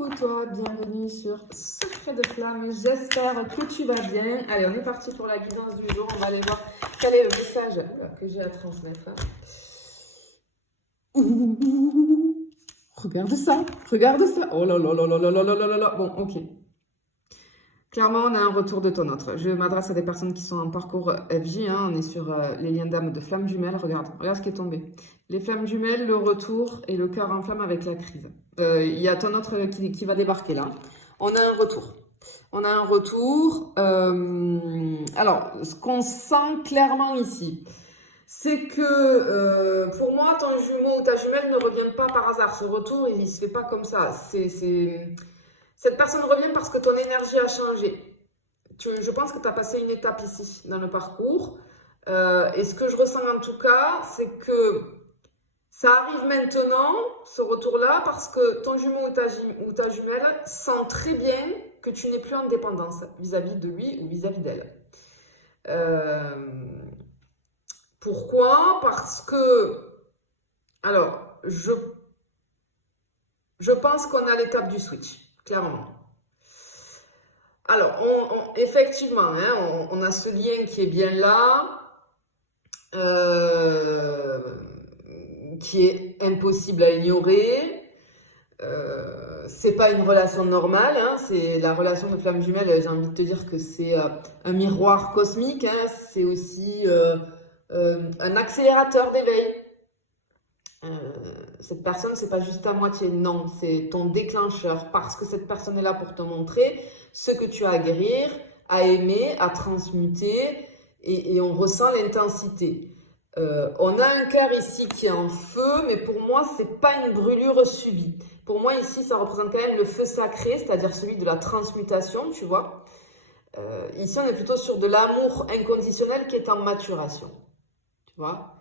Coucou toi, bienvenue sur Secret de Flamme, j'espère que tu vas bien. Allez, on est parti pour la guidance du jour, on va aller voir quel est le message que j'ai à transmettre. Ouh, regarde ça, oh là là là là là là là là là là, bon ok. Clairement, on a un retour de ton autre. Je m'adresse à des personnes qui sont en parcours FJ. Hein. On est sur les liens d'âme de flammes jumelles. Regarde ce qui est tombé. Les flammes jumelles, le retour et le cœur en flamme avec la crise. Il y a ton autre qui va débarquer là. On a un retour. Alors, ce qu'on sent clairement ici, c'est que pour moi, ton jumeau ou ta jumelle ne revient pas par hasard. Ce retour, il ne se fait pas comme ça. Cette personne revient parce que ton énergie a changé. Je pense que tu as passé une étape ici dans le parcours. Et ce que je ressens en tout cas, c'est que ça arrive maintenant, ce retour-là, parce que ton jumeau ou ta jumelle sent très bien que tu n'es plus en dépendance vis-à-vis de lui ou vis-à-vis d'elle. Pourquoi? Parce que, alors, je pense qu'on a l'étape du switch. Clairement. Alors, effectivement, hein, on a ce lien qui est bien là, qui est impossible à ignorer. C'est pas une relation normale, hein, c'est la relation de flamme jumelle. J'ai envie de te dire que c'est un miroir cosmique, hein, c'est aussi un accélérateur d'éveil. Cette personne, c'est pas juste à moitié, non, c'est ton déclencheur, parce que cette personne est là pour te montrer ce que tu as à guérir, à aimer, à transmuter, et on ressent l'intensité. On a un cœur ici qui est en feu, mais pour moi, c'est pas une brûlure subie. Pour moi, ici, ça représente quand même le feu sacré, c'est-à-dire celui de la transmutation, tu vois. Ici, on est plutôt sur de l'amour inconditionnel qui est en maturation, tu vois.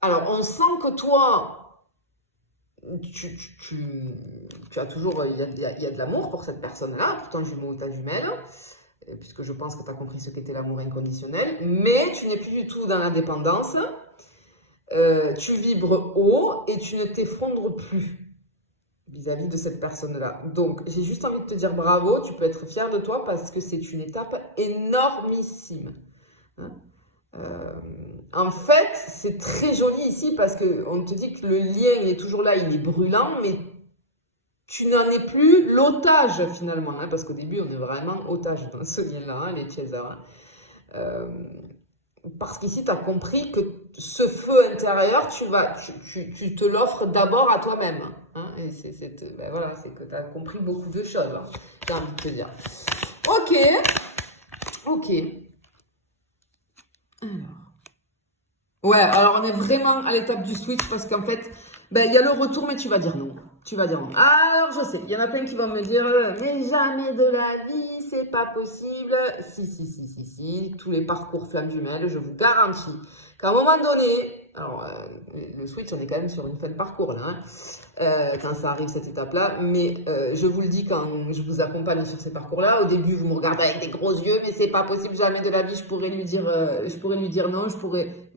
Alors, on sent que toi, tu as toujours, il y a de l'amour pour cette personne-là, pour ton jumeau ou ta jumelle, puisque je pense que tu as compris ce qu'était l'amour inconditionnel, mais tu n'es plus du tout dans la dépendance, tu vibres haut et tu ne t'effondres plus vis-à-vis de cette personne-là. Donc, j'ai juste envie de te dire bravo, tu peux être fier de toi parce que c'est une étape énormissime. Hein. En fait, c'est très joli ici parce qu'on te dit que le lien il est toujours là, il est brûlant, mais tu n'en es plus l'otage finalement, hein, parce qu'au début on est vraiment otage dans ce lien-là, hein, les chasers. Hein. Parce qu'ici tu as compris que ce feu intérieur, tu te l'offres d'abord à toi-même. Hein, et voilà, c'est que tu as compris beaucoup de choses, hein, j'ai envie de te dire. Ok. Alors on est vraiment à l'étape du switch parce qu'en fait, il y a le retour, mais tu vas dire non. Alors je sais, il y en a plein qui vont me dire, mais jamais de la vie, c'est pas possible. Si, tous les parcours flammes jumelles, je vous garantis qu'à un moment donné, alors le switch, on est quand même sur une fin de parcours là, hein, quand ça arrive cette étape-là, mais je vous le dis quand je vous accompagne sur ces parcours-là, au début vous me regardez avec des gros yeux, mais c'est pas possible, jamais de la vie, je pourrais lui dire non,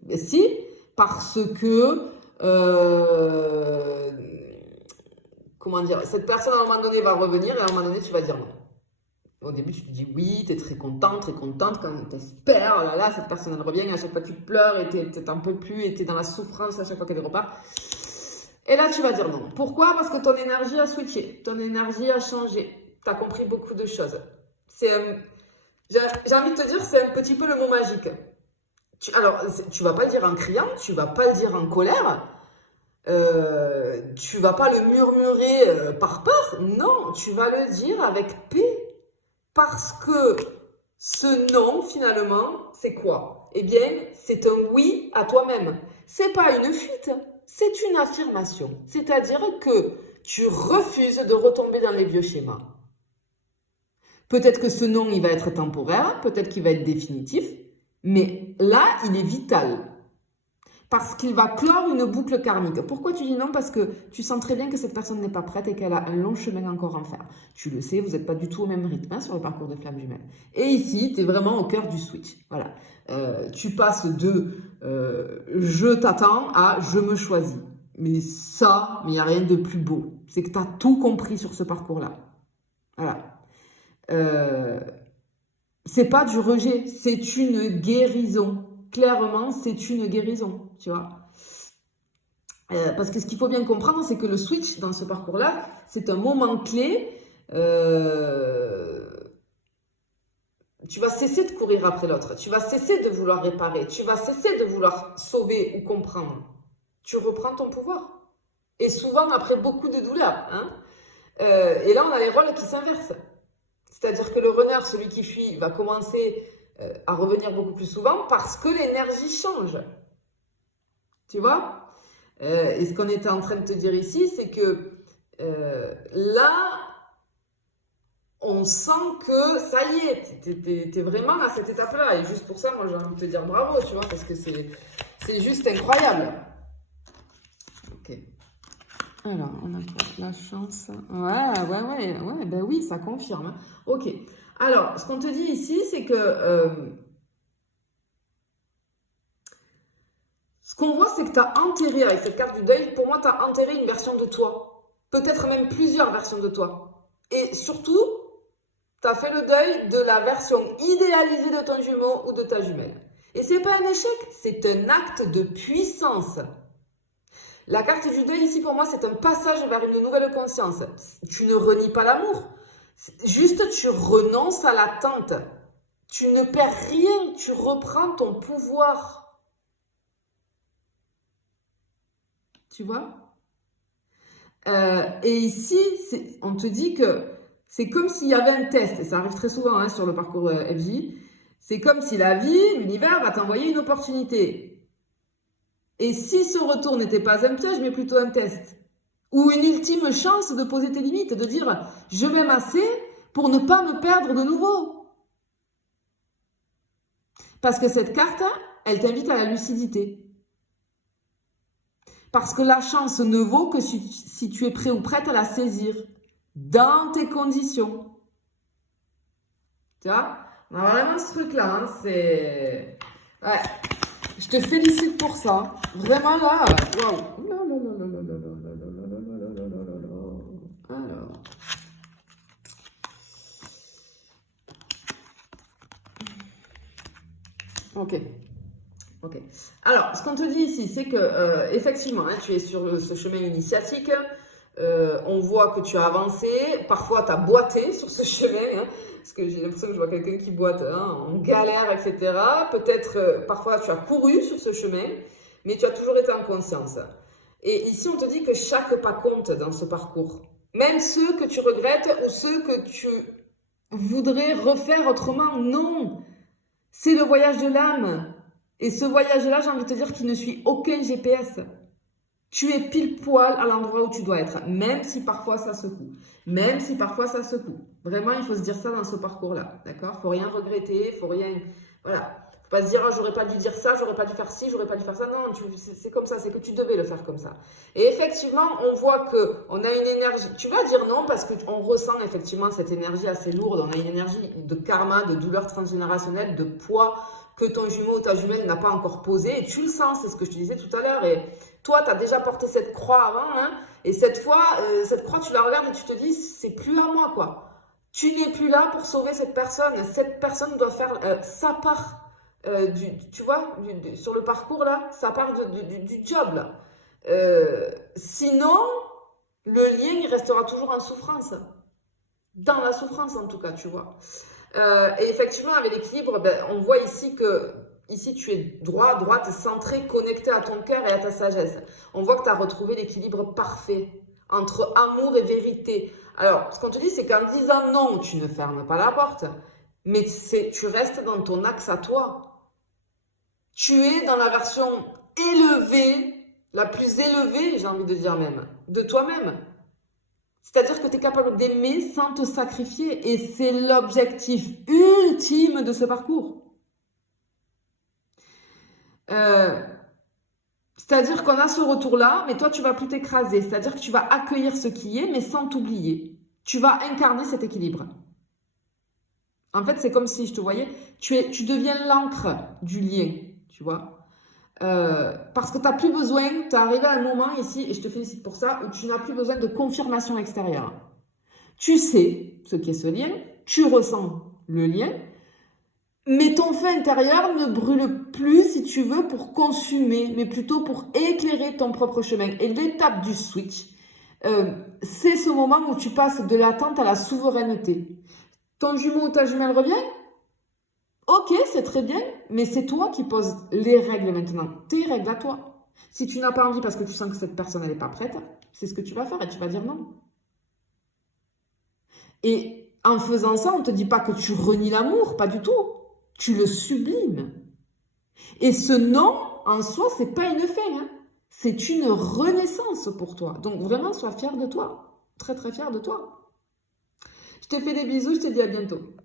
mais si, parce que comment dire, cette personne à un moment donné va revenir et à un moment donné tu vas dire non. Au début tu te dis oui, tu es très contente quand tu espères, oh là là, cette personne elle revient, à chaque fois tu pleures et tu n'en peux plus et tu es dans la souffrance à chaque fois qu'elle repart. Et là tu vas dire non. Pourquoi? Parce que ton énergie a switché, ton énergie a changé, tu as compris beaucoup de choses. J'ai envie de te dire, c'est un petit peu le mot magique. Tu vas pas le dire en criant, tu vas pas le dire en colère, tu vas pas le murmurer par peur, non, tu vas le dire avec paix. Parce que ce non, finalement, c'est quoi? Eh bien, c'est un oui à toi-même. C'est pas une fuite, c'est une affirmation. C'est-à-dire que tu refuses de retomber dans les vieux schémas. Peut-être que ce non, il va être temporaire, peut-être qu'il va être définitif, mais là, il est vital. Parce qu'il va clore une boucle karmique. Pourquoi tu dis non? Parce que tu sens très bien que cette personne n'est pas prête et qu'elle a un long chemin encore à faire. Tu le sais, vous n'êtes pas du tout au même rythme, hein, sur le parcours de flamme jumelle. Et ici, tu es vraiment au cœur du switch. Voilà. Tu passes de je t'attends à je me choisis. mais il n'y a rien de plus beau. C'est que tu as tout compris sur ce parcours-là. Voilà. C'est pas du rejet, c'est une guérison. Clairement, c'est une guérison, tu vois. Parce que ce qu'il faut bien comprendre, c'est que le switch dans ce parcours-là, c'est un moment clé. Tu vas cesser de courir après l'autre. Tu vas cesser de vouloir réparer. Tu vas cesser de vouloir sauver ou comprendre. Tu reprends ton pouvoir. Et souvent, après beaucoup de douleur. Hein. Et là, on a les rôles qui s'inversent. C'est-à-dire que le runner, celui qui fuit, va commencer à revenir beaucoup plus souvent parce que l'énergie change. Tu vois ? Et ce qu'on était en train de te dire ici, c'est que là, on sent que ça y est, t'es vraiment à cette étape-là. Et juste pour ça, moi, j'ai envie de te dire bravo, tu vois, parce que c'est juste incroyable. Ok. Alors, on a quoi? La chance. Ouais, ben oui, ça confirme. Hein. Ok. Alors, ce qu'on te dit ici, c'est que ce qu'on voit, c'est que tu as enterré, avec cette carte du deuil, pour moi, tu as enterré une version de toi. Peut-être même plusieurs versions de toi. Et surtout, tu as fait le deuil de la version idéalisée de ton jumeau ou de ta jumelle. Et c'est pas un échec, c'est un acte de puissance. La carte du deuil ici, pour moi, c'est un passage vers une nouvelle conscience. Tu ne renies pas l'amour. Juste, tu renonces à l'attente. Tu ne perds rien, tu reprends ton pouvoir. Tu vois ? Et ici, on te dit que c'est comme s'il y avait un test, et ça arrive très souvent hein, sur le parcours FJ. C'est comme si la vie, l'univers va t'envoyer une opportunité. Et si ce retour n'était pas un piège, mais plutôt un test, ou une ultime chance de poser tes limites, de dire « je m'aime assez pour ne pas me perdre de nouveau ». Parce que cette carte, elle t'invite à la lucidité. Parce que la chance ne vaut que si tu es prêt ou prête à la saisir, dans tes conditions. Tu vois ? On a vraiment ce truc-là, hein, c'est... Ouais. Je te félicite pour ça. Vraiment là, waouh. Alors. Ok. Alors, ce qu'on te dit ici, c'est que effectivement, hein, tu es sur ce chemin initiatique. On voit que tu as avancé. Parfois, tu as boité sur ce chemin. Hein, parce que j'ai l'impression que je vois quelqu'un qui boite en galère, etc. Peut-être, parfois, tu as couru sur ce chemin, mais tu as toujours été en conscience. Et ici, on te dit que chaque pas compte dans ce parcours. Même ceux que tu regrettes ou ceux que tu voudrais refaire autrement, non. C'est le voyage de l'âme. Et ce voyage-là, j'ai envie de te dire qu'il ne suit aucun GPS. Tu es pile poil à l'endroit où tu dois être, même si parfois ça secoue. Même si parfois ça secoue. Vraiment, il faut se dire ça dans ce parcours-là, d'accord ? Faut rien regretter, faut rien... Voilà. Faut pas se dire, oh, j'aurais pas dû dire ça, j'aurais pas dû faire ci, j'aurais pas dû faire ça. Non, c'est comme ça, c'est que tu devais le faire comme ça. Et effectivement, on voit qu'on a une énergie... Tu vas dire non parce qu'on ressent effectivement cette énergie assez lourde. On a une énergie de karma, de douleur transgénérationnelle, de poids que ton jumeau ou ta jumelle n'a pas encore posé. Et tu le sens, c'est ce que je te disais tout à l'heure. Et toi, tu as déjà porté cette croix avant. Hein, et cette fois, cette croix, tu la regardes et tu te dis, c'est plus à moi, quoi. Tu n'es plus là pour sauver cette personne. Cette personne doit faire sa part. Tu vois, sur le parcours là, ça part du job là. Sinon, le lien il restera toujours en souffrance. Dans la souffrance en tout cas, tu vois. Et effectivement, avec l'équilibre, on voit ici que ici tu es droite, centré, connecté à ton cœur et à ta sagesse. On voit que tu as retrouvé l'équilibre parfait entre amour et vérité. Alors, ce qu'on te dit, c'est qu'en disant non, tu ne fermes pas la porte, mais tu restes dans ton axe à toi. Tu es dans la version élevée, la plus élevée, j'ai envie de dire même, de toi-même. C'est-à-dire que tu es capable d'aimer sans te sacrifier. Et c'est l'objectif ultime de ce parcours. C'est-à-dire qu'on a ce retour-là, mais toi, tu vas plus t'écraser. C'est-à-dire que tu vas accueillir ce qui est, mais sans t'oublier. Tu vas incarner cet équilibre. En fait, c'est comme si, je te voyais, tu deviens l'encre du lien. Tu vois, Parce que tu n'as plus besoin, tu es arrivé à un moment ici, et je te félicite pour ça, où tu n'as plus besoin de confirmation extérieure. Tu sais ce qu'est ce lien, tu ressens le lien, mais ton feu intérieur ne brûle plus, si tu veux, pour consumer, mais plutôt pour éclairer ton propre chemin. Et l'étape du switch, c'est ce moment où tu passes de l'attente à la souveraineté. Ton jumeau ou ta jumelle revient? Ok, c'est très bien, mais c'est toi qui poses les règles maintenant, tes règles à toi. Si tu n'as pas envie parce que tu sens que cette personne n'est pas prête, c'est ce que tu vas faire et tu vas dire non. Et en faisant ça, on ne te dit pas que tu renies l'amour, pas du tout. Tu le sublimes. Et ce non, en soi, c'est pas une fin, hein. C'est une renaissance pour toi. Donc vraiment, sois fier de toi. Très très fier de toi. Je te fais des bisous, je te dis à bientôt.